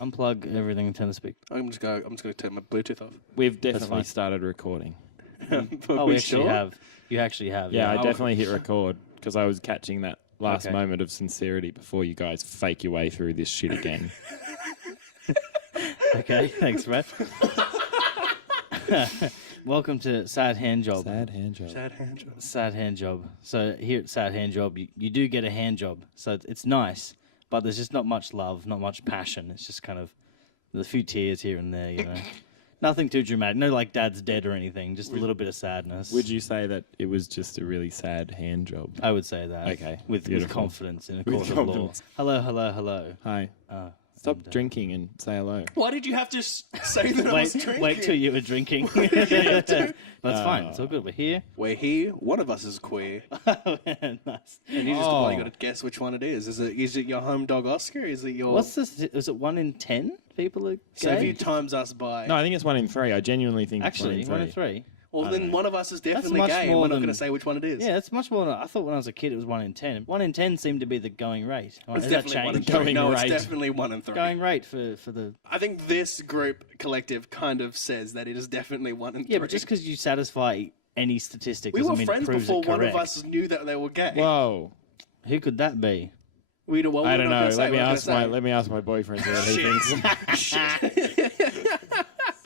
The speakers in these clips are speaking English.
Unplug everything and turn the speaker. I'm just going to turn my Bluetooth off. We've definitely started recording. Oh, we actually have. You actually have. Yeah, I definitely hit record because I was catching that last Okay. moment of sincerity before you guys fake your way through this shit again. Okay, thanks, Brett. Welcome to Sad Handjob. Sad Handjob. Sad Handjob. Sad Handjob. So here at Sad Handjob, you do get a hand job. So it's nice, but there's just not much love, not much passion. It's just kind of there's a few tears here and there, you know. Nothing too dramatic. No, like dad's dead or anything. Just a little bit of sadness. Would you say that it was just a really sad hand job? I would say that. Okay, With beautiful. confidence in a court of law. confidence. Hello, hello, hello. Hi. Stop drinking and say hello. Why did you have to say that I was drinking? Wait till you were drinking. That's fine. It's all good. We're here. We're here. One of us is queer. Nice. And you just got to guess which one it is. Is it your home dog Oscar? Is it your... What's this? Is it 1 in 10 people are gay? So if you times us by... No, I think it's 1 in 3. I genuinely think Actually, it's 1 in 3. Well, then one of us is definitely much gay, and more we're not than- going to say which one it is. Yeah, that's much more than I thought when I was a kid. It was 1 in 10. 1 in 10 seemed to be the going rate. It's Has that definitely 1 in changed? 3. Going No, rate. it's definitely 1 in 3. Going rate for the. I think this group collective kind of says that it is definitely 1 in 3. Yeah, but just because you satisfy any statistic we doesn't were mean friends it proves before it one correct. of us knew that they were gay. Whoa. Who could that be? I don't I don't know. Let me ask my boyfriend what he thinks.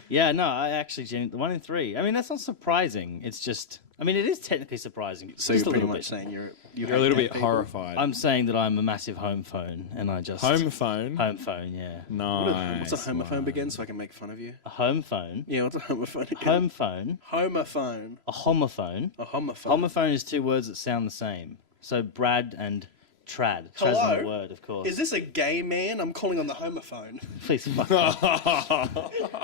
Yeah, no, I actually the 1 in 3. I mean, that's not surprising. It's just, I mean, it is technically surprising. So just you're a pretty little much bit. saying you're You're a little bit horrified. I'm saying that I'm a massive home phone, and I just Home phone? Home phone, yeah. Nice. What's a homophobe again, so I can make fun of you? A home phone. Yeah, what's a homophone again? Home phone. Homophone. A homophone. A homophone. Homophone is 2 words that sound the same. So Brad and Trad. Trad's not a Hello? word, of course. Is this a gay man? I'm calling on the homophone. Please fuck off.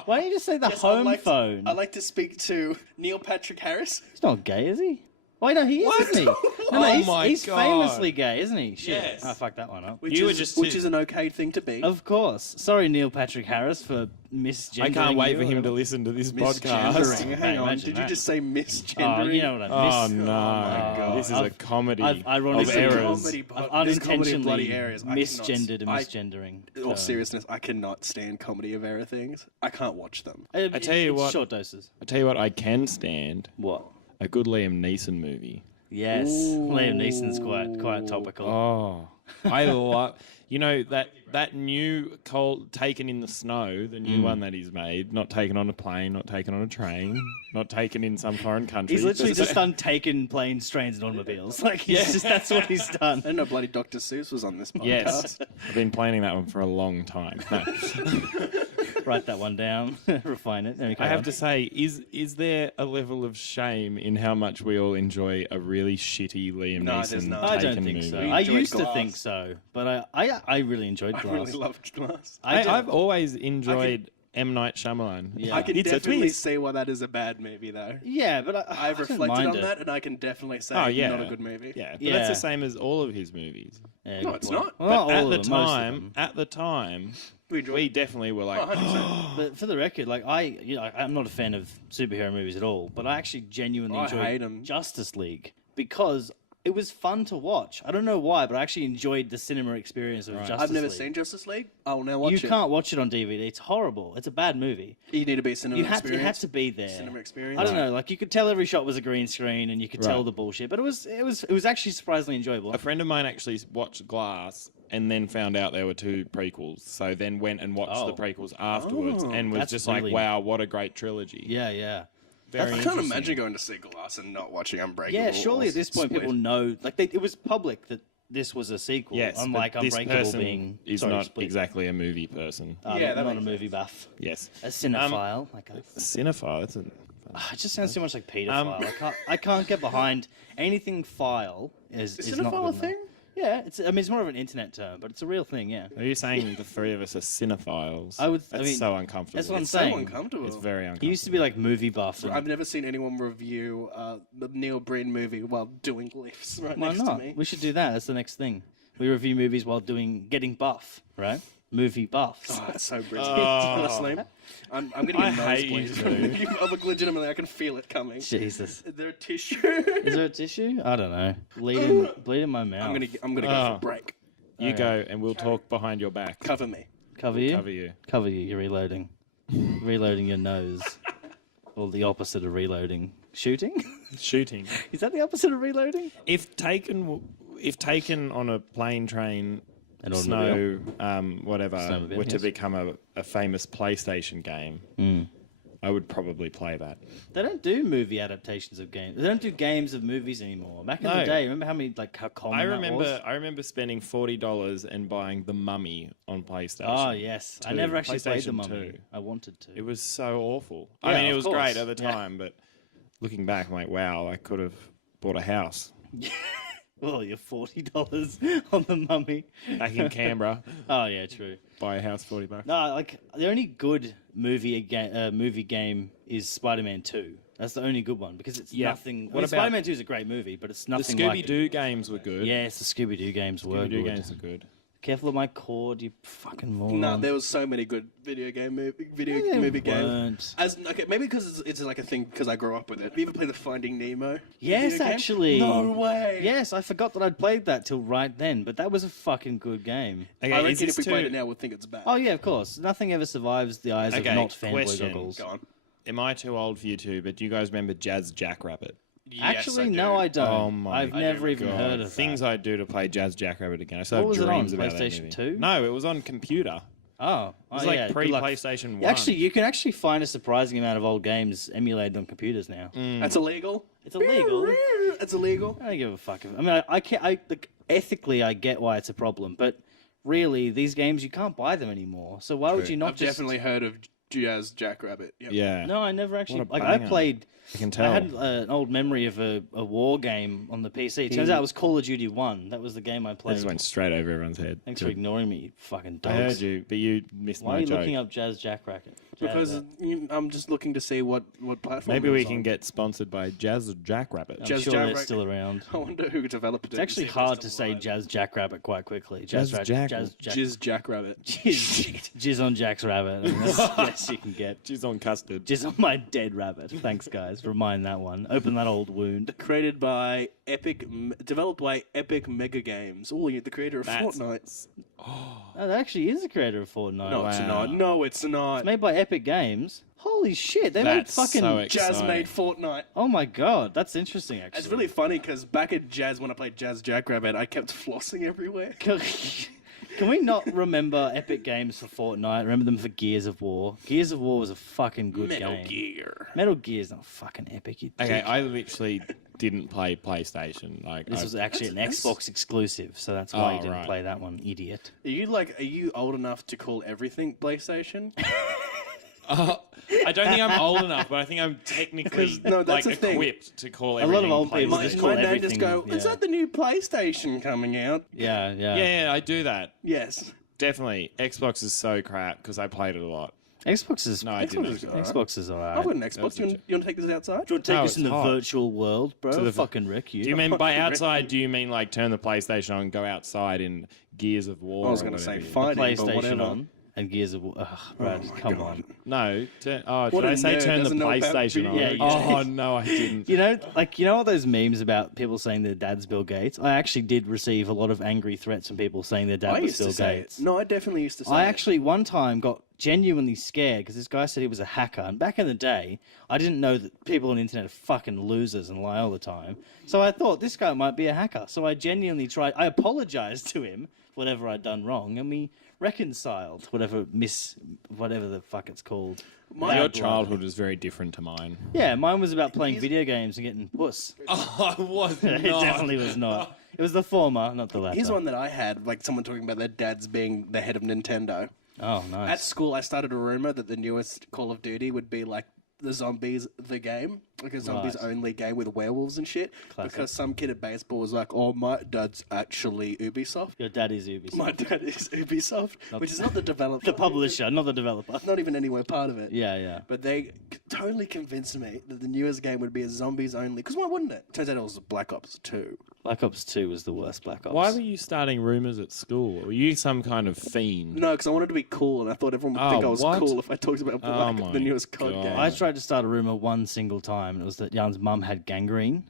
Why don't you just say the Yes, home I'd like phone? I'd like to speak to Neil Patrick Harris. He's not gay, is he? Wait, no, he is, What? isn't he? No, Oh he's, my he's God. famously gay, isn't he? Shit. Yes. I fucked that one up. Which You were is, just which too- is an okay thing to be. Of course. Sorry, Neil Patrick Harris, for misgendering. I can't wait you for or him to whatever. listen to this Misgendering. podcast. Hang on, imagine did you that. just say misgendering? Oh, you know what Oh I missed. no! God. This is a comedy I've of ironically- errors. Comedy, I've but this comedy of unintentionally bloody errors. I misgendered and cannot- misgendering. In all seriousness, I cannot stand comedy of error things. I can't watch them. I tell you what- Short doses. I tell you what, I can stand What? a good Liam Neeson movie. Yes. Liam Neeson's quite topical. Oh, I love. You know that new Cold Taken in the Snow, the new one that he's made, not taken on a plane, not taken on a train, not taken in some foreign country. He's literally just done taken planes, trains, and automobiles. Like, he's just, that's what he's done. I didn't know bloody Dr. Seuss was on this podcast. Yes, I've been planning that one for a long time. No. Write that one down, refine it. I have to say, is there a level of shame in how much we all enjoy a really shitty Liam No, there's Neeson not. I Taken don't think movie? so. We I enjoyed used to Glass. think so, but I really enjoyed I Glass. really loved Glass. I've always enjoyed M. Night Shyamalan. Yeah. I can It's a definitely twist. see why that is a bad movie, though. Yeah, but I've I didn't reflected mind on it. that, and I can definitely say Oh yeah, not a good movie. Yeah, but Yeah. that's the same as all of his movies. Yeah, No, good it's point. not. Well, But not at all the of them, most of time, them. at the time, We enjoyed we definitely were like, 100%. But for the record, like I'm not a fan of superhero movies at all, but I actually genuinely I enjoyed hate 'em. Justice League because it was fun to watch. I don't know why, but I actually enjoyed the cinema experience of Justice I've never League. seen Justice League. I will now watch You it. can't watch it on DVD. It's horrible. It's a bad movie. You need to be a cinema You had experience. to be there. Cinema experience. I don't know. Like you could tell every shot was a green screen, and you could tell Right. the bullshit. But it was actually surprisingly enjoyable. a friend of mine actually watched Glass and then found out there were 2 prequels. So then went and watched the prequels afterwards and was That's just really- like, wow, what a great trilogy. Yeah, yeah. Very I can't interesting. imagine going to see Glass and not watching Unbreakable. Yeah, surely or at this point Split. people know. Like it was public that this was a sequel. Yes, unlike but this Unbreakable person being is sorry, not Split. exactly a movie person. Yeah, that not a makes movie buff. Yes. A cinephile. Like A cinephile, that's a... it just sounds too much like pedophile. I can't get behind anything. File is not cinephile good a thing? enough. Yeah, it's more of an internet term, but it's a real thing. Yeah, Are you saying the 3 of us are cinephiles? I That's mean, so uncomfortable. that's what I'm It's so saying. uncomfortable. It's very uncomfortable. He used to be like movie buff. And I've never seen anyone review the Neil Breen movie while doing lifts right why next not? to me. We should do that. That's the next thing. We review movies while getting buff, right? Movie buffs. Oh, that's so British. Honestly, I'm getting a I hate you nosebleed. two. I'm legitimately, I can feel it coming. Jesus. Is there a tissue? Is there a tissue? I don't know. Bleed in my mouth. I'm gonna go for break. You go and we'll talk behind your back. Cover me. Cover you? Cover you. Cover you. You're reloading. Reloading your nose. Or the opposite of reloading. Shooting? Shooting. Is that the opposite of reloading? If taken on a plane, train, An snow, whatever, Snowmobile, were to yes. become a famous PlayStation game, I would probably play that. They don't do movie adaptations of games. They don't do games of movies anymore. Back in the No. day, remember how common that was? I remember spending $40 and buying The Mummy on PlayStation. Oh, yes. I 2. never actually played The PlayStation Mummy. 2. I wanted to. It was so awful. Yeah, I mean, it of was course. great at the Yeah. time, but looking back, I'm like, wow, I could have bought a house Well, you're $40 on The Mummy. back in Canberra. Oh, yeah, true. Buy a house, $40. No, like, the only good movie game is Spider-Man 2. That's the only good one because it's Yeah. nothing. What about- Spider-Man 2 is a great movie, but it's The nothing like it. Scooby-Doo games were good. Yes, the Scooby-Doo games were Scooby-Doo good. games were good. Careful of my cord, you fucking moron. No, there was so many good video They movie games. weren't. Okay, maybe because it's like a thing because I grew up with it. Have you ever played the Finding Nemo? Yes, video game? actually. No way. Yes, I forgot that I'd played that till right then, but that was a fucking good game. Okay, I is reckon this if we played too- it now, we'd think it's bad. Oh yeah, of course. Nothing ever survives the eyes Okay, of not fanboy question. goggles. Go on. Am I too old for you two? But do you guys remember Jazz Jackrabbit? Actually, Yes, no, I do. don't. Oh my I've never even God. heard of things that. I'd do to play Jazz Jackrabbit again. I still What have was it on, dreams about that PlayStation movie. 2? No, it was on computer. Oh, It was oh, like yeah, good luck. pre-PlayStation 1. Actually, you can actually find a surprising amount of old games emulated on computers now. That's illegal. It's illegal. It's illegal. I don't give a fuck. I mean, I can't. Like, ethically, I get why it's a problem, but really, these games you can't buy them anymore. So why would you not I've just? definitely heard of Jazz Jackrabbit. Yep. Yeah. No, I never actually. What a Like, I banger. played. I can I tell. had an old memory of a war game on the PC. It turns out it was Call of Duty 1. That was the game I I played. just went straight over everyone's head. Thanks for ignoring me, you fucking I dogs. heard you, but you missed Why are my you joke. looking up Jazz Jackrabbit? Because I'm just looking to see what platform. Maybe it we was can on. get sponsored by Jazz Jackrabbit. I'm Jazz sure they're Jackrabbit. still around. I wonder who developed it. It's actually hard to say Jazz Jackrabbit quite quickly. Jazz Jizz Jackrabbit. Jizz on Jack's rabbit. I mean, that's the best you can get. She's on custard. Jizz on my dead rabbit. Thanks, guys. Remind that one. Open that old wound. Created by developed by Epic Mega Games. Oh, the creator of That's- Fortnite. Oh, that actually is the creator of Fortnite. No, it's Wow. not. No, it's not. It's made by Epic Games. Holy shit, they That's made fucking... so exciting. Jazz made Fortnite. Oh my god, that's interesting, actually. It's really funny because back at Jazz, when I played Jazz Jackrabbit, I kept flossing everywhere. Can we not remember Epic Games for Fortnite? Remember them for Gears of War? Gears of War was a fucking good Metal game. Gear. Metal Gear's not fucking epic, you Okay, dick. I literally didn't play PlayStation. Like This I- was actually an That's- Xbox exclusive, so that's why you Oh, didn't right. play that one, idiot. Are you old enough to call everything PlayStation? I don't think I'm old enough, but I think I'm technically Because, no, that's like the thing. equipped to call lot everything of old people PlayStation. just call My dad everything, just go, is yeah. that the new PlayStation coming out? Yeah, yeah. Yeah, I do that. Yes. Definitely. Xbox is so crap because I played it a lot. Xbox is No, I didn't. is alright. Xbox is alright. I've got an That Xbox. was You want to take this outside? Do you want to take No, us in it's the hot. virtual world, bro? To the- Fucking wreck you. Do you mean by outside, do you mean like turn the PlayStation on and go outside in Gears of War? I was or going to say whatever you- fighting, but PlayStation whatever. on and Gears of War. Ugh, Brad, my come God. on. No. What Did a I say nerd, turn the doesn't know about PlayStation on? video games. Oh, no, I didn't. You know all those memes about people saying their dad's Bill Gates? I actually did receive a lot of angry threats from people saying their dad I was used to Bill say Gates. it. No, I definitely used to say I it. actually one time got genuinely scared because this guy said he was a hacker. And back in the day, I didn't know that people on the internet are fucking losers and lie all the time. So I thought this guy might be a hacker. So I genuinely tried. I apologized to him for whatever I'd done wrong, and we reconciled whatever the fuck it's called. Your Bad blood. childhood was very different to mine. Yeah, mine was about playing video games and getting puss. Oh, I was It definitely was not. It was the former, not the latter. Here's one that I had, like someone talking about their dads being the head of Nintendo. Oh, nice. At school, I started a rumor that the newest Call of Duty would be like the Zombies, the game, like a zombies Right. only game with werewolves and shit. Classic. Because some kid at baseball was like, "Oh, my dad's actually Ubisoft." Your dad is Ubisoft. My dad is Ubisoft, which is not the developer, The publisher, not the developer. not even anywhere part of it. Yeah, yeah. But they totally convinced me that the newest game would be a zombies only. Because why wouldn't it? Turns out it was Black Ops 2. Black Ops 2 was the worst Black Ops. Why were you starting Rumours at school? Were you some kind of fiend? No, because I wanted to be cool, and I thought everyone would think I was what? cool if I talked about my the newest COD God. game. I tried to start a rumor one single time, and it was that Jan's mum had gangrene.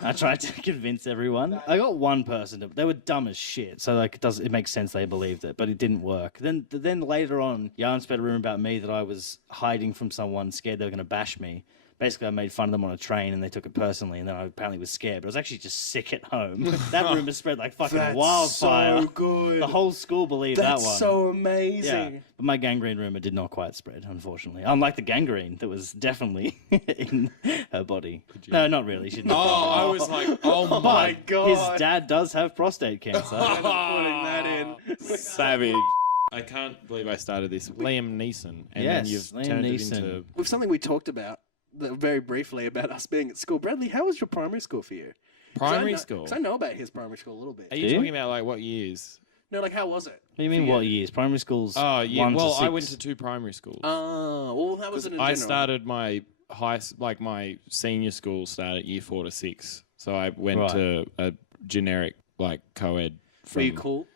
I tried to convince everyone. I got one person. They were dumb as shit, so like it makes sense they believed it, but it didn't work. Then later on, Jan spread a rumor about me that I was hiding from someone, scared they were going to bash me. Basically, I made fun of them on a train, and they took it personally, and then I apparently was scared. But I was actually just sick at home. That rumor spread like fucking That's wildfire. so good. The whole school believed that one. That's so amazing. Yeah, but my gangrene rumor did not quite spread, unfortunately. Unlike the gangrene that was definitely in her body. No, not really. She didn't. Oh, I was like, oh my God. His dad does have prostate cancer. Putting that in. savage. I can't believe I started this. Liam Neeson. And Yes, then you've Liam turned Neeson. it into... With something we talked about very briefly about us being at school. Bradley, how was your primary school for you? Primary school? Because I know about his primary school a little bit. Are Do you you? talking about like what years? No, like how was it? What do you mean, for what years? Primary school's Oh, yeah. 1 to Well, I 6. went to 2 primary schools. Oh, well, that was in I general. started my my senior school started at year 4 to 6. So I went Right. to a generic like co-ed. Were you cool?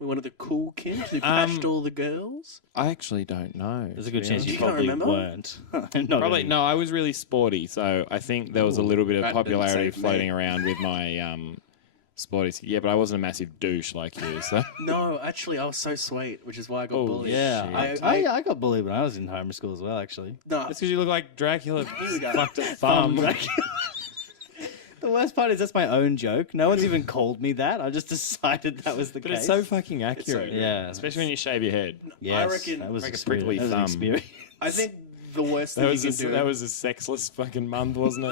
We one of the cool kids who bashed all the girls? I actually don't know. There's a to good be chance you You can't probably remember? weren't. Not Probably really. no. I was really sporty, so I think there was a little bit of that didn't popularity save me. floating around with my sporty. Yeah, but I wasn't a massive douche like you. So No, actually, I was so sweet, which is why I got Oh, bullied. Yeah, shit. I got bullied when I was in primary school as well, actually. No, that's because you look like Dracula. we go. Fucked up thumb. The worst part is that's my own joke. No one's even called me that. I just decided that was the But case. it's so fucking accurate. Yeah. Especially when you shave your head. Yes, I reckon- that was Like a experience. prickly That was an thumb. experience. I think the worst thing That you was can do. that was a sexless fucking month, wasn't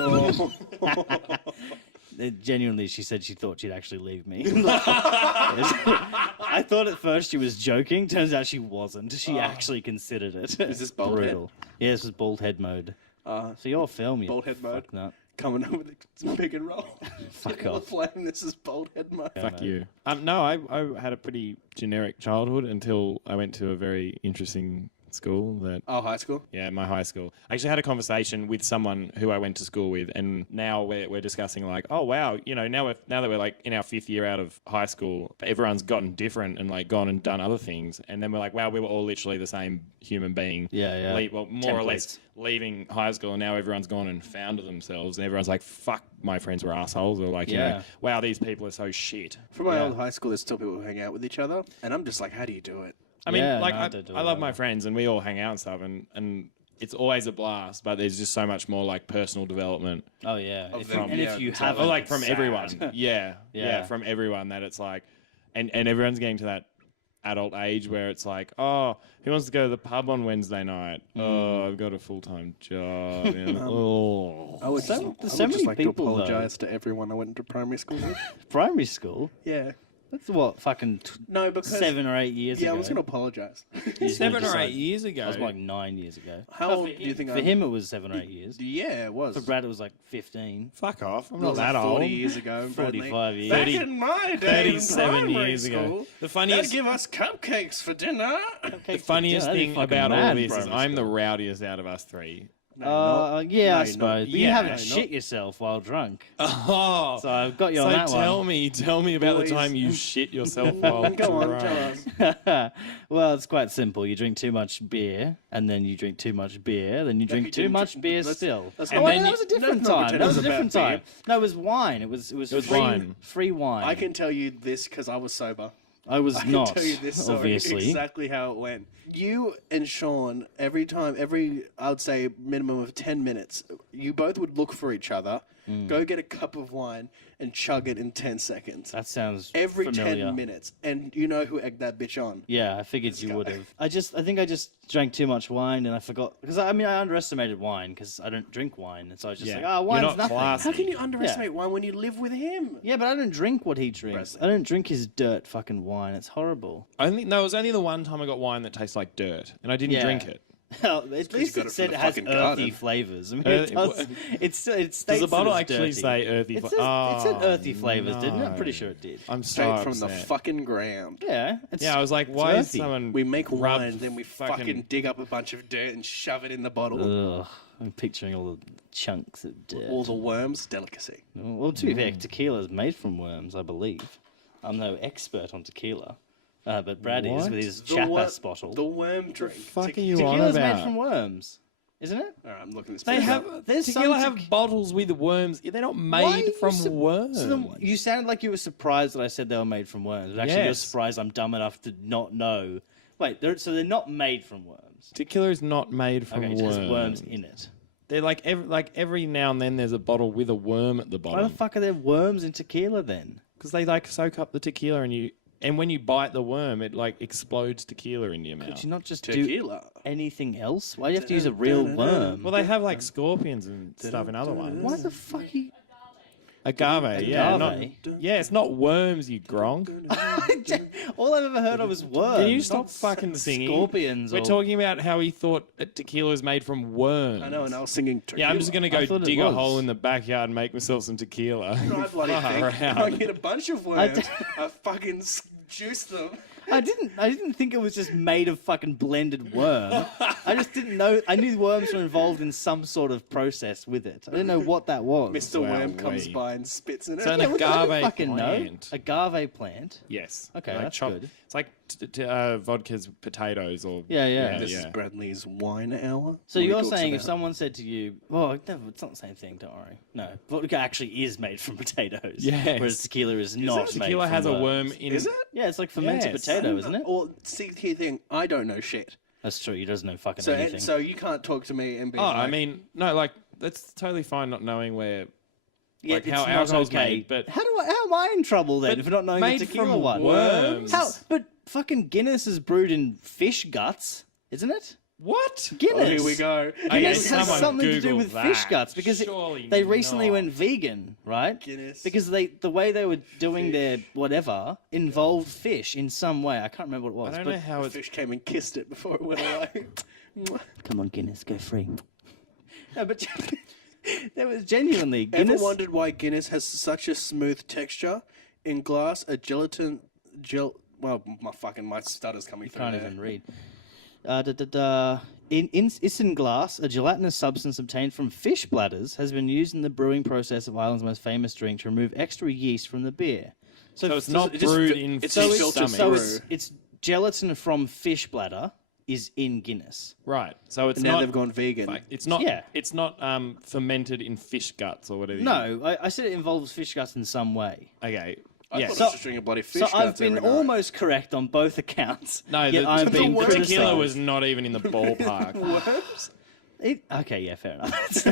it? Genuinely, she said she thought she'd actually leave me. I thought at first she was joking. Turns out she wasn't. She actually considered it. Is this bald head? Brutal. Yeah, this was bald head mode. So your film, you Bald head mode? fuck nut. Coming up with a big and roll. Fuck People are off. playing this as bald head mode. Fuck you. No, I had a pretty generic childhood until I went to a very interesting school that Oh, high school? yeah, my high school. I actually had a conversation with someone who I went to school with, and now we're discussing like, oh wow, you know, now that we're like in our 5th year out of high school, everyone's gotten different and like gone and done other things, and then we're like, wow, we were all literally the same human being. Yeah. Well, more or less leaving high school, and now everyone's gone and founded themselves, and everyone's like, fuck, my friends were assholes, or like, you Yeah. know, wow, these people are so shit. From my Yeah. old high school, there's still people who hang out with each other, and I'm just like, how do you do it? I mean, Yeah, like, no, I don't do I it love either. my friends, and we all hang out and stuff, and it's always a blast, but there's just so much more like personal development. Oh yeah. Of If them, you, and yeah, if you it's have, Or like from sad. everyone. Yeah, Yeah. from everyone that it's like, and everyone's getting to that adult age where it's like, oh, who wants to go to the pub on Wednesday night? Oh, I've got a full-time job. You know, oh. I would So- just, there's I so would just many like people, to though. apologize to everyone I went to primary school with. Primary school. Yeah. That's what fucking No, because 7 or 8 years yeah, ago. I was going to apologize. You're just gonna 7 or decide- 8 years ago. That was like 9 years ago. How old do you think For him, it was 7 or 8 years. Yeah, it was. For Brad, it was like 15. Fuck off. I'm It not was that like 40 old. years ago. Bradley. 45 years. Back 30 in my day, 37 in primary years ago. school, The funniest- they'd give us cupcakes for dinner. The funniest Yeah, that'd be thing fucking about all mad, this is primary I'm the rowdiest out of us 3. No, not. Yeah, No, I you're suppose. not. But you Yeah, haven't no, shit not. yourself while drunk. Oh, So I've got you so on that tell me about Boys. the time you shit yourself while Go on, drunk. tell us. one. Well, it's quite simple. You drink too much beer, and then you drink too much beer, then you drink you too didn't much drink- beer let's- still. let's Oh, not- that was a different let's not time. pretend That it was a was about different time. beer. No, it was wine. It was was free, wine. free wine. I can tell you this because I was sober. I was I not, can tell you this story obviously. exactly how it went. You and Sean, I would say minimum of 10 minutes, you both would look for each other, go get a cup of wine, and chug it in 10 seconds. That sounds Every familiar. 10 minutes. And you know who egged that bitch on. Yeah, I figured you guy. would have. I think I just drank too much wine and I forgot because I underestimated wine because I don't drink wine, and so I was just Yeah. like, oh, You're wine's not nothing. classy. How can you underestimate wine when you live with him? Yeah, but I don't drink what he drinks. Bradley. I don't drink his dirt fucking wine. It's horrible. It was only the one time I got wine that tastes like dirt, and I didn't Yeah. drink it. At least got it it said from it the has fucking earthy garden. flavors. I mean, Earthy- it does. It states Does the bottle that it's actually dirty. say earthy? It said earthy flavors, didn't it? I'm pretty no. sure it did. I'm so Straight from the upset. fucking ground. Yeah. Yeah, I was like, why is earthy. someone We make rub wine, then we fucking dig up a bunch of dirt and shove it in the bottle. Ugh, I'm picturing all the chunks of dirt. All the worms, delicacy. Well, to be fair, tequila is made from worms, I believe. I'm no expert on tequila, but Brad is What? with his The wor- chapas bottle. The worm drink. fuck are you on Tequila's about? made from worms, isn't it? All right, I'm looking this. They place have up. There's tequila some have bottles with worms. They're not Why are made you from sup- worms. So then you sounded like you were surprised that I said they were made from worms. But actually, you're Yes. surprised I'm dumb enough to not know. Wait, they're not made from worms. Tequila is not made from Okay, it worms. has worms in it. They're like every now and then there's a bottle with a worm at the Why the bottom fuck are there worms in tequila then? because they like soak up the tequila and when you bite the worm it like explodes tequila in your mouth. Could you not just do Tequila. anything else? Why do you have to use a real worm? Well, they have like scorpions and stuff in other ones. Why the fuck are you... Agave, yeah, Agave? it's not worms, you gronk. All I've ever heard of is worms. Can you not stop fucking singing? Scorpions. We're or... talking about how he thought tequila was made from worms. I know, and I was singing tequila. Yeah, I'm just gonna I go thought it dig a was. hole in the backyard and make myself some tequila. I bloody Far think. out. I get a bunch of worms. did- I fucking juice them. I didn't think it was just made of fucking blended worm. I just didn't know. I knew worms were involved in some sort of process with it. I didn't know what that was. Mr. Wow, Worm comes wee. by and spits in it. So an Yeah, what- I don't agave fucking plant. know. Agave plant. Yes. Okay, Like that's chop- good. It's like vodka's potatoes or Yeah. This is Bradley's wine hour. So where he you're talks saying if about- someone said to you, "Well, no, it's not the same thing. Don't worry. No, vodka actually is made from potatoes. Yes. Whereas tequila is not. it? made tequila from has a worms. worm in Is it? Yeah, it's like fermented Yes. potato, isn't it? Or see, here thing, I don't know shit. That's true. He doesn't know fucking So anything. so you can't talk to me and be Oh, like, I mean, no, like that's totally fine not knowing where yeah, like it's how not alcohol's okay. made, but how am I in trouble then But for not knowing the made tequila from one? worms. How? But fucking Guinness is brewed in fish guts, isn't it? what? Guinness. oh, here we go. Guinness Okay, has someone something to do Google with that. fish guts because Surely they recently not. went vegan, right? Guinness. Because the way they were doing their whatever involved fish in some way. I can't remember what it was. I don't but know how The it's. fish came and kissed it before it went away. come on, Guinness, go free. No, but that was genuinely Ever Guinness. wondered why Guinness has such a smooth texture? In glass, a gelatin well, my stutter's coming through Can't there. even read. In isinglass, a gelatinous substance obtained from fish bladders, has been used in the brewing process of Ireland's most famous drink to remove extra yeast from the beer. So it's not it just brewed fi- in it's fish just stomach. filtered so through. it's gelatin from fish bladder is in Guinness. Right. So it's And now not. they've gone vegan. Like, it's not. Yeah. It's not fermented in fish guts or whatever. No, I said it involves fish guts in some way. Okay. I Yeah. thought So- it was just drinking bloody fish So I've guts been every night. almost correct on both accounts. No, yet the, I'm the being tequila criticised. was not even in the ballpark. Worms? Okay, yeah, fair enough.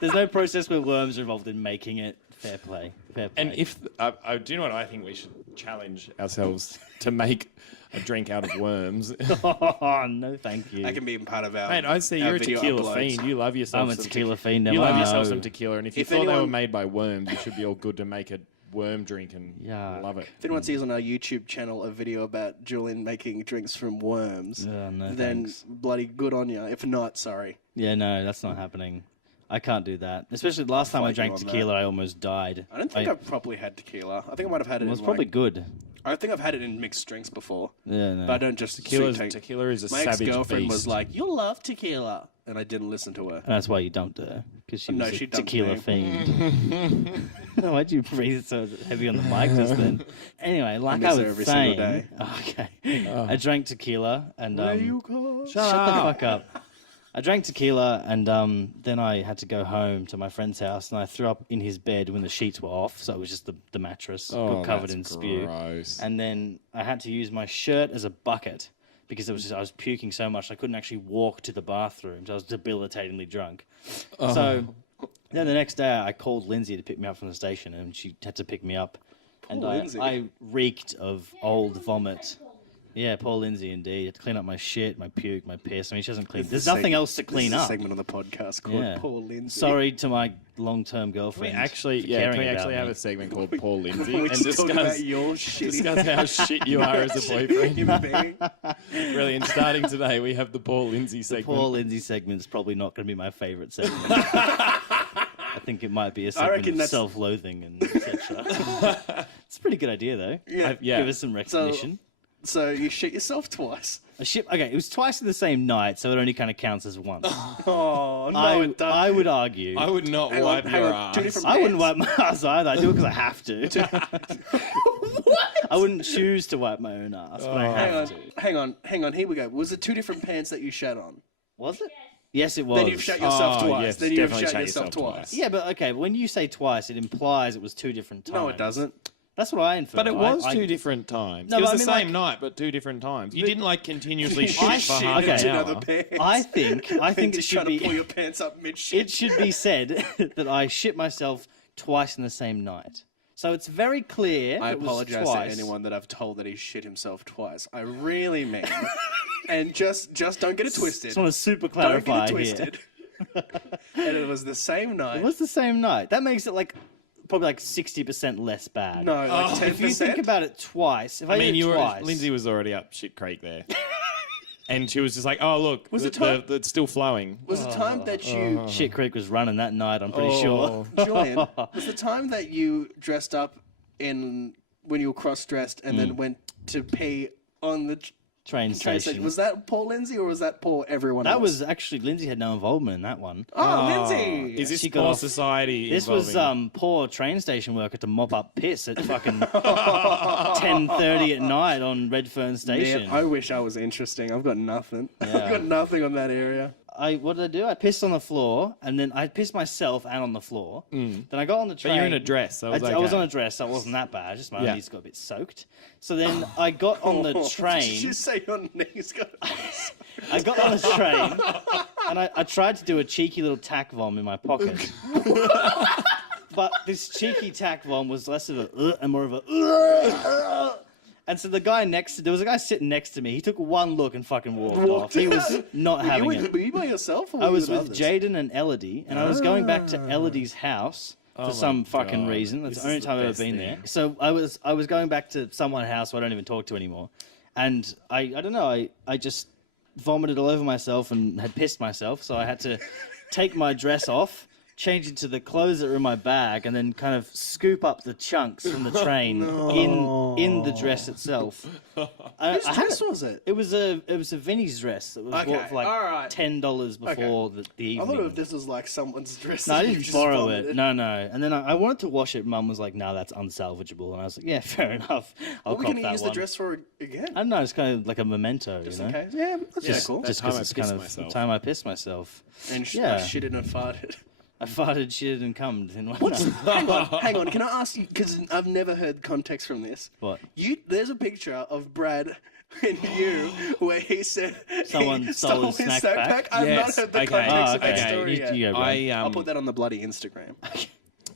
there's no process where worms are involved in making it. Fair play. Fair play. And if I do you know what I think we should challenge ourselves to make a drink out of worms. oh, no, thank you. That can be part of our. Mate, I see our you're a video tequila uploads. fiend. You love yourself. I'm a some tequila fiend. You love I yourself know. some tequila, and if you If thought they were anyone- made by worms, you should be all good to make a worm drink and Yuck. love it. If anyone sees on our YouTube channel a video about Julian making drinks from worms, Oh, no, then thanks. bloody good on you. If not, sorry. Yeah, no, that's not happening. I can't do that. Especially the last time I fight you drank on that. tequila, I almost died. I don't think I've properly had tequila. I think I might have had it. It was in probably like, good. I think I've had it in mixed drinks before, Yeah, no. but I don't just Tequila sweet take- tequila is a My savage ex-girlfriend beast. was like, "You'll love tequila," and I didn't listen to her. And that's why you dumped her, because she No, was she a dumped tequila me. fiend. Why'd you breathe so heavy on the mic just then? Anyway, like miss I her was every single saying, day. okay, I drank tequila and Shut shut the up. fuck up. I drank tequila and then I had to go home to my friend's house and I threw up in his bed when the sheets were off, so it was just the mattress got covered in spew. Gross. And then I had to use my shirt as a bucket because it was just, I was puking so much I couldn't actually walk to the bathroom. So I was debilitatingly drunk. So then the next day I called Lindsay to pick me up from the station and she had to pick me up. And Lindsay. I reeked of old vomit Yeah, poor Lindsay, indeed. Had to clean up my shit, my puke, my piss. I mean, she hasn't cleaned. This There's nothing else to This clean is a up. segment on the podcast called Yeah. Poor Lindsay. Sorry to my long-term Can we girlfriend. actually, for can caring we about actually have me. a segment called Paul Lindsay we and just talk discuss about your shitty discuss how shit you are as a boyfriend? human being. Brilliant. Starting today, we have the Paul Lindsay segment. Poor Lindsay segment is probably not going to be my favourite segment. I think it might be a segment reckon of that's- self-loathing and etc. It's a pretty good idea, though. Yeah. Yeah. Give us some recognition. So you shit yourself twice. Okay, it was twice in the same night, so it only kind of counts as once. Oh no, it doesn't. I would argue. I would not Hang on, wipe hang your on. ass. Two different I wouldn't pants. wipe my ass either. I do it because I have to. What? I wouldn't choose to wipe my own ass, but I have to. Hang on. Here we go. Was it two different pants that you shat on? Was it? Yes, it was. Then you've shat yourself Oh, twice. yes, then you've definitely shat shat yourself yourself twice. Yeah, but okay, but when you say twice, it implies it was two different times. No, it doesn't. That's what I infer. But it was I- two different times. No, it was but I the mean, same like- night, but two different times. You didn't like continuously I shit for shit half okay. an into hour. other pants. I think it just should trying be. to pull your pants up mid shit. It should be said that I shit myself twice in the same night. So it's very clear. I it was apologize twice. to anyone that I've told that he shit himself twice. I really mean. And just don't get it twisted. Just want to super Don't get clarify it here. twisted. And it was the same night. It was the same night. That makes it like probably like 60% less bad. No, like 10%. If you think about it twice, if I, I mean, did it twice, Lindsay was already up shit creek there. And she was just like, oh, look, Was it time- it's still flowing. was the time that you, Shit Creek was running that night. I'm pretty sure. Julian, was the time that you dressed up in when you were cross-dressed and then went to pee on the Train train station. station? Was that Paul Lindsay or was that Paul everyone else? That was actually Lindsay had no involvement in that one. Oh, Lindsay! Is this She got poor off- society This was involving- poor train station worker to mop up piss at fucking 10:30 at night on Redfern Station. Man, I wish I was interesting. I've got nothing. Yeah. I've got nothing on that area. What did I do? I pissed on the floor, and then I pissed myself and on the floor. Then I got on the train. But you're in a dress, so it was I was okay. on a dress, so it wasn't that bad. Just my Yeah. knees got a bit soaked. So then I got on the Did you train. just say your knees got... I got on the train, and I tried to do a cheeky little tack vom in my pocket. But this cheeky tack vom was less of a and more of a. And so the guy there was a guy sitting next to me. He took one look and fucking walked off. He was not having it. Were you by yourself or I were was you with others? Jaden and Elodie, and I was going back to Elodie's house for some fucking God. reason. That's This the only is the time I've ever best been thing. there. So I was going back to someone's house who I don't even talk to anymore, and I don't know. I just vomited all over myself and had pissed myself, so I had to take my dress off, change into the clothes that were in my bag, and then kind of scoop up the chunks from the train in the dress itself. Whose dress was it? It was a Vinnie's dress that was Okay, bought for like alright. $10 before the I evening. thought if this was like someone's dress. No, I that you didn't just borrow vomited. it. No. And then I wanted to wash it. Mum was like, "No, that's unsalvageable." And I was like, "Yeah, fair enough. I'll What were cop we going that to use one." the dress for again? I don't know. It's kind of like a memento, Just you in know. case. Yeah, that's Yeah, cool. Just That time because I it's kind pissed of myself. the time I pissed myself. And Yeah. I shitted and farted. I farted, shitted, and cummed in one What's, night. hang on. Can I ask you, because I've never heard context from this. What? There's a picture of Brad and you where he said Someone he stole his snack pack? I've Yes, not heard the okay. context Oh, of that okay. story yet. You go, Brad. I'll put that on the bloody Instagram.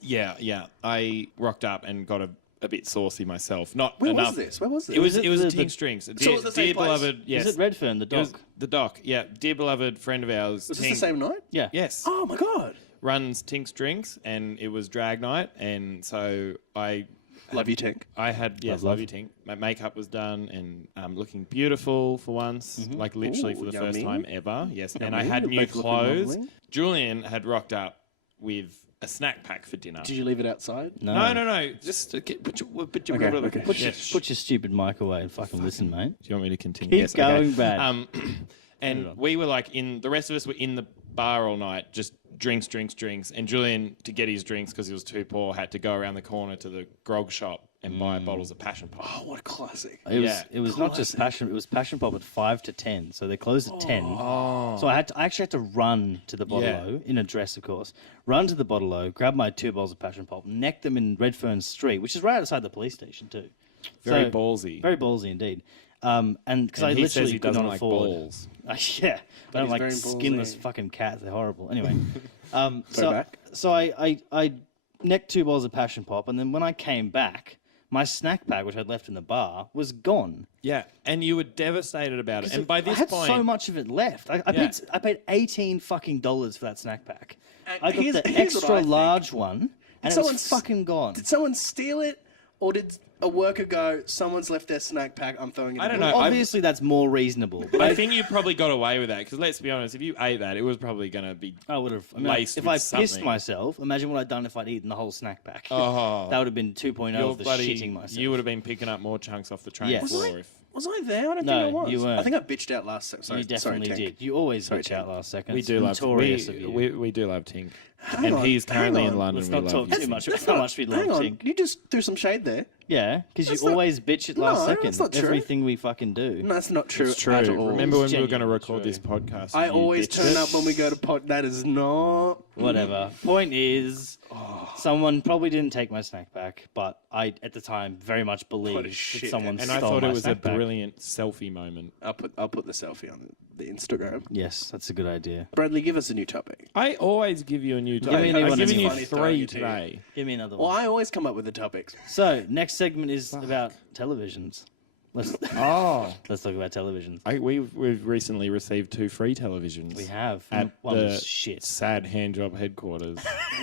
Yeah. I rocked up and got a bit saucy myself. Not Where enough. was this? Where was this? It was it it was the- a Ting Strings. it was the same Dear place? beloved, yes. Is it Redfern, the It was dog? the doc, yeah. Dear beloved friend of ours, Was this Ting, the same night? Yeah. yes, Oh my god. runs Tink Strings, and it was drag night, and so I Love you, Tink. had yes, love you, Tink. My makeup was done and looking beautiful for once, like literally Ooh, for the first yummy. time ever. Yes, and I Yummy. had new Both looking clothes. lovely. Julian had rocked up with a snack pack for dinner. Did you leave it outside? No. Just put your Okay. Put your stupid mic away and fucking listen, mate. Do you want me to continue? Keep going, Brad. And we were like the rest of us were in the bar all night, just drinks. And Julian, to get his drinks because he was too poor, had to go around the corner to the grog shop and buy bottles of passion pop. Oh, what a classic. It was not just passion. It was passion pop at 5 to 10. So they closed at 10. So I actually had to run to the bottle in a dress, of course. Run to the bottle grab my 2 bottles of passion pop, neck them in Redfern Street, which is right outside the police station too. Very So- ballsy. Very ballsy indeed. And because I And he literally says he could doesn't not like afford. balls. Yeah, I don't he's like very skinless ballsy. fucking cats. They're horrible. Anyway, back. so I necked 2 bottles of passion pop, and then when I came back, my snack pack, which I'd left in the bar, was gone. Yeah, and you were devastated about it. And by this I had point, so much of it left. I paid $18 fucking dollars for that snack pack. I got here's the what I extra think. large one, and it was someone fucking gone. Did someone steal it, or did a worker go, someone's left their snack pack, I'm throwing it I don't away"? know. Obviously, that's more reasonable. But I think you probably got away with that because let's be honest, if you ate that, it was probably going to be. I would have. Laced if with I pissed something. myself, imagine what I'd done if I'd eaten the whole snack pack. Oh, That would have been 2.0 you're of the bloody. shitting myself. You would have been picking up more chunks off the train Yes. floor. If Was I there? I don't No, think I was. you weren't. I think I bitched out last second. Sorry, You definitely sorry, Tink. did. You always Sorry, bitch out Tink. last second. we It's do love notorious of you. we do love Tink, Hang and on, he's currently hang in on. London. Let's we not love talk you, too Tink. much about how much we love Hang on, Tink. you just threw some shade there. Yeah, because you That's not- always bitch it last No, second. that's not true. Everything we fucking do. No, that's not true. It's true. At all. Remember when we were going to genuinely record true. this podcast? I you always bitched turn it? up when we go to pod. That is not. Whatever. Point is, someone probably didn't take my snack pack, but I, at the time, very much believed that shit. someone And stole I thought my it was a snack pack. brilliant selfie moment. I'll put the selfie on the Instagram. Yes, that's a good idea. Bradley, give us a new topic. I always give you a new me topic. a new I've one given as you well. Funny throwing 3 it to you. today. Give me another Well, one. I always come up with the topics. So, next segment is about televisions. Let's Oh, let's talk about televisions. we've recently received 2 free televisions. We have. At One the was shit. Sad Handjob headquarters.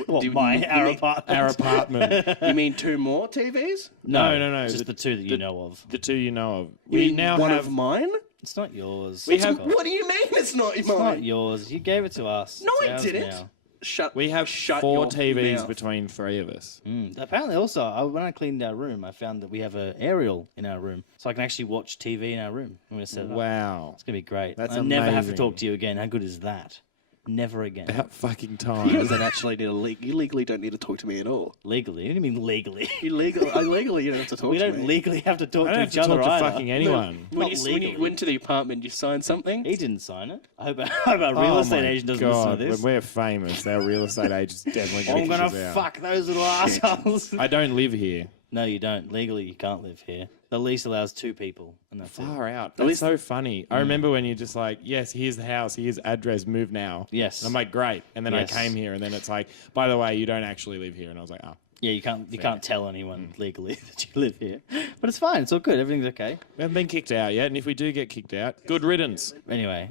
What, Do you- my you our mean- apartment? Our apartment. You mean 2 more TVs? No. Just the two that you know of. The 2 you know of. You We mean now one have. of mine. It's not yours. We have- Scott. What do you mean it's not It's mine? not yours. You gave it to us. No, It's I ours didn't. now. We have shut 4 your TVs mouth. between 3 of us. Apparently, also, when I cleaned our room, I found that we have an aerial in our room, so I can actually watch TV in our room. I'm going to set it up. Wow. It's going to be great. That's I never have to amazing. talk to you again. How good is that? Never again. About fucking You time. don't actually need you legally don't need to talk to me at all. Legally? What do you mean legally? Legally, you don't have to talk We to don't me. legally have to talk I don't to have each to other talk to either. fucking anyone. When Not you legally. went to the apartment, you signed something. He didn't sign it. I hope our real estate my agent doesn't God, listen to this. when we're famous, our real estate agent's definitely going I'm to going kick to us out. fuck those little assholes. I don't live here. No, you don't. Legally, you can't live here. The lease allows 2 people, and that's it. Far out. That's so funny. I remember when you're just like, yes, here's the house, here's address, move now. Yes. And I'm like, great. And then Yes. I came here, and then it's like, by the way, you don't actually live here. And I was like, oh. Yeah, you can't tell anyone legally that you live here. But it's fine. It's all good. Everything's okay. We haven't been kicked out yet. And if we do get kicked out, good riddance. Anyway,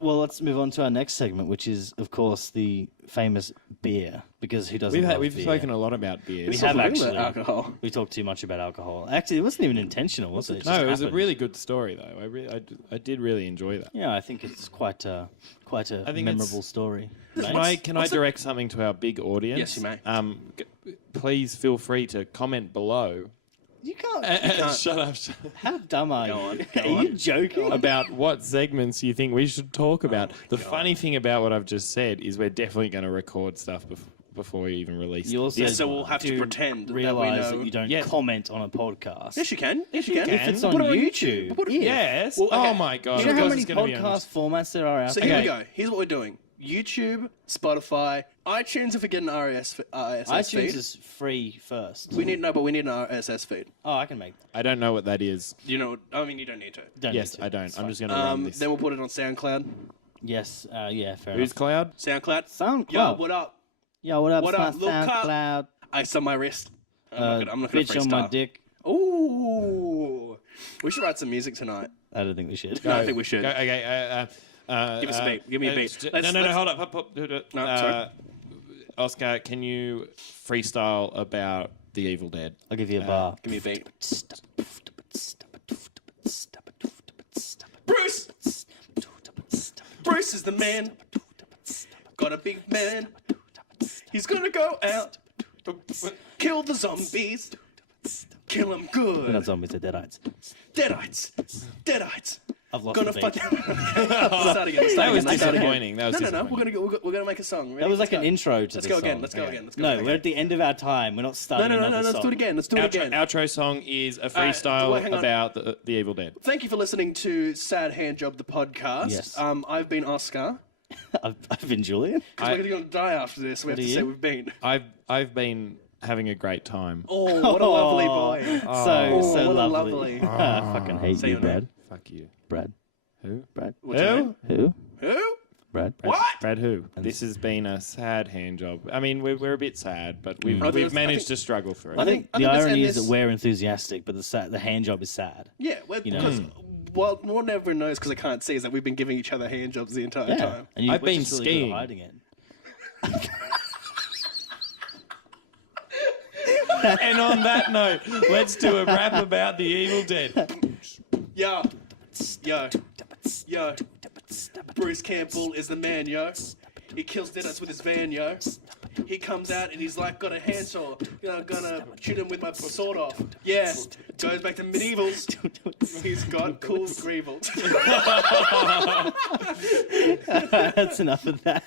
well, let's move on to our next segment, which is, of course, the famous beer. Because who doesn't love We've beer? spoken a lot about beers. We have Talking actually. about alcohol. We talked too much about alcohol. Actually, it wasn't even intentional, was it? It No, just it was a happened. really good story, though. I did really enjoy that. Yeah, I think it's quite a I think it's- memorable story. Can I direct something to our big audience? Yes, you may. Please feel free to comment below. You can't. Shut up. How dumb are Go you? on, Are you joking? About what segments you think we should talk about. The funny thing about what I've just said is we're definitely going to record stuff before we even release You it. also Yeah, so we'll have to do pretend that we realize know. that you don't Yes. comment on a podcast. Yes, you can. Yes, you can. If it's We'll on put it on YouTube. Put it- if. Yes. Well, okay. Oh my god. Do you know how Because many it's gonna be on podcast this- formats there are out So there? here we go. Here's what we're doing: YouTube, Spotify, iTunes. If we get an RSS iTunes feed, is free first. we need an RSS feed. Oh, I can make that. I don't know what that is. You know, I mean, you don't need to. Don't Yes, need to. I don't. It's I'm fine. just going to run this. Then we'll put it on SoundCloud. Yes, yeah, fair Who's enough. Cloud? SoundCloud. SoundCloud. Yo, what up? Yo, what up? What It's up? my Look up. SoundCloud. Ice on my wrist. I'm not gonna Bitch on my freestyle. dick. Ooh, we should write some music tonight. I don't think we should. No, I think we should. Okay. Give us a beat. Give me a beat. Let's- No, let's- hold up. No, sorry. Oscar, can you freestyle about The Evil Dead? I'll give you a bar. Give me a beat. Bruce. Bruce is the man. Got a big man. He's gonna go out, kill the zombies, kill them They're good. not zombies, they're deadites. Deadites. I've lost Gonna the fuck. beat. Start again. That was disappointing. That was No. disappointing. We're gonna make a song. Ready? That was like Let's an go. intro to Let's the go song. again. Let's go Okay. again. Let's go. No, again. we're at the end of our time. We're not starting No. another Let's song. do it again. Let's do it again. Outro song is a wait, freestyle hang on. about the Evil Dead. Thank you for listening to Sad Handjob, the podcast. Yes. I've been Oscar. I've been Julian. Because we're going to die after this. We have What to are say you? we've been. I've been having a great time. Oh, what a lovely boy. So what a lovely. lovely. I fucking hate Say you, your name. Brad. Fuck you. Brad. Who? Brad. What's your name? Who? Who? Brad. Brad who? This has been a sad hand job. I mean, we're a bit sad, but we've I managed to struggle through it. I think I the think let's irony end is that this- we're enthusiastic, but the hand job is sad. Yeah, because what everyone knows, because I can't see, is that we've been giving each other hand jobs the entire time. And I've we're been just really good at skiing. hiding it. And on that note, let's do a rap about the Evil Dead. Yo. Bruce Campbell is the man, yo. He kills deadites with his van, yo. He comes out and he's like, got a handsaw. Gonna shoot him with my sword off. Yeah. Goes back to medievals. He's got cool greevils. That's enough of that.